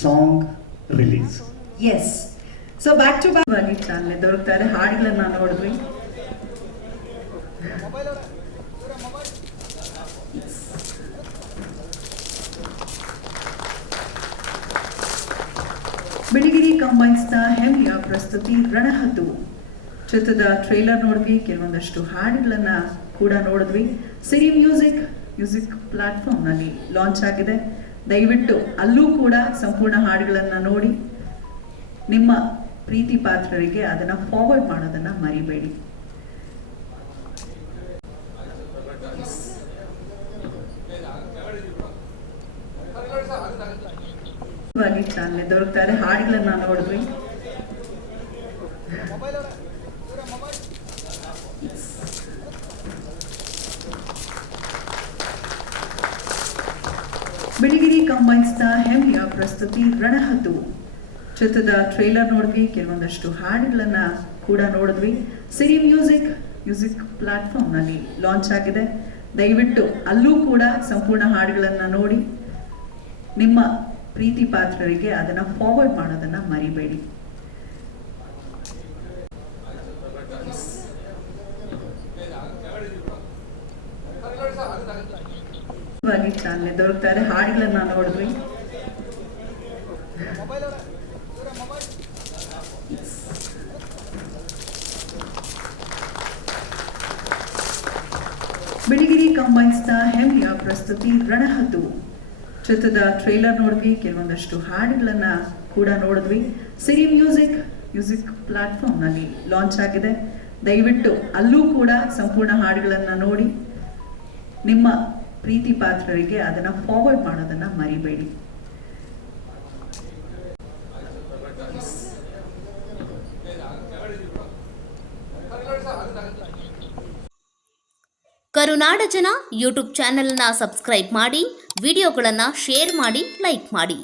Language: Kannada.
song release yes so back to back ಬನ್ನಿ ಚಾನಲ್ ದೊರಕ್ತಾರೆ ಹಾಡುಗಳನ್ನ ನೋಡಿದ್ವಿ ಬಿಳಿಗಿರಿ ಕಂಬೈನ್ಸ್ನ ಹೆಮ್ಮೆಯ ಪ್ರಸ್ತುತಿ ರಣಹದ್ದು ಚಿತ್ರದ ಟ್ರೇಲರ್ ನೋಡಿದ್ವಿ ಕೆಲವೊಂದಷ್ಟು ಹಾಡುಗಳನ್ನ ಕೂಡ ನೋಡಿದ್ವಿ ಸಿರಿ ಮ್ಯೂಸಿಕ್ ಮ್ಯೂಸಿಕ್ ಪ್ಲಾಟ್ಫಾರ್ಮ್ನಲ್ಲಿ ಲಾಂಚ್ ಆಗಿದೆ. ದಯವಿಟ್ಟು ಅಲ್ಲೂ ಕೂಡ ಸಂಪೂರ್ಣ ಹಾಡುಗಳನ್ನ ನೋಡಿ ನಿಮ್ಮ ಪ್ರೀತಿ ಪಾತ್ರರಿಗೆ ಅದನ್ನ ಫಾರ್ವರ್ಡ್ ಮಾಡೋದನ್ನ ಮರಿಬೇಡಿ. ದೊರಕ್ತಾರೆ, ಹಾಡುಗಳನ್ನ ನೋಡಿದ್ವಿ ಬಿಳಿಗಿರಿ ಕಂಬೈನ್ಸ್ನ ಹೆಮ್ಮೆಯ ಪ್ರಸ್ತುತಿ ರಣಹದ್ದು. ಚಿತ್ರದ ಟ್ರೇಲರ್ ನೋಡಿದ್ವಿ, ಕೆಲವೊಂದಷ್ಟು ಹಾಡುಗಳನ್ನ ಕೂಡ ನೋಡಿದ್ವಿ. ಸಿರಿ ಮ್ಯೂಸಿಕ್ ಮ್ಯೂಸಿಕ್ ಪ್ಲಾಟ್ಫಾರ್ಮ್ನಲ್ಲಿ ಲಾಂಚ್ ಆಗಿದೆ. ದಯವಿಟ್ಟು ಅಲ್ಲೂ ಕೂಡ ಸಂಪೂರ್ಣ ಹಾಡುಗಳನ್ನ ನೋಡಿ. ನಿಮ್ಮ ಪ್ರೀತಿ ಪಾತ್ರರಿಗೆ ಅದನ್ನ ಫಾರ್ವರ್ಡ್ ಮಾಡೋದನ್ನ ಮರಿಬೇಡಿ. ಚಾನಲ್ ದೊರಕ್ತಾ ಇದೆ ಹಾಡುಗಳನ್ನ ನೋಡಿದ್ವಿ. ಬಿಳಿಗಿರಿ ಕಂಬೈನ್ಸ್ನ ಹೆಮ್ಮೆಯ ಪ್ರಸ್ತುತಿ ರಣಹದ್ದು. ಚಿತ್ರದ ಟ್ರೇಲರ್ ನೋಡಿದ್ವಿ, ಕೆಲವೊಂದಷ್ಟು ಹಾಡುಗಳನ್ನ ಕೂಡ ನೋಡಿದ್ವಿ. ಸಿರಿ ಮ್ಯೂಸಿಕ್ ಮ್ಯೂಸಿಕ್ ಪ್ಲಾಟ್ಫಾರ್ಮ್ನಲ್ಲಿ ಲಾಂಚ್ ಆಗಿದೆ. ದಯವಿಟ್ಟು ಅಲ್ಲೂ ಕೂಡ ಸಂಪೂರ್ಣ ಹಾಡುಗಳನ್ನ ನೋಡಿ. ನಿಮ್ಮ ಪ್ರೀತಿ ಪಾತ್ರರಿಗೆ ಅದನ್ನ ಫಾರ್ವರ್ಡ್ ಮಾಡೋದನ್ನ ಮರಿಬೇಡಿ. ಕರುನಾಡ ಜನ ಯೂಟ್ಯೂಬ್ ಚಾನೆಲ್ನ ಸಬ್ಸ್ಕ್ರೈಬ್ ಮಾಡಿ, ವಿಡಿಯೋಗಳನ್ನು ಶೇರ್ ಮಾಡಿ ಲೈಕ್ ಮಾಡಿ.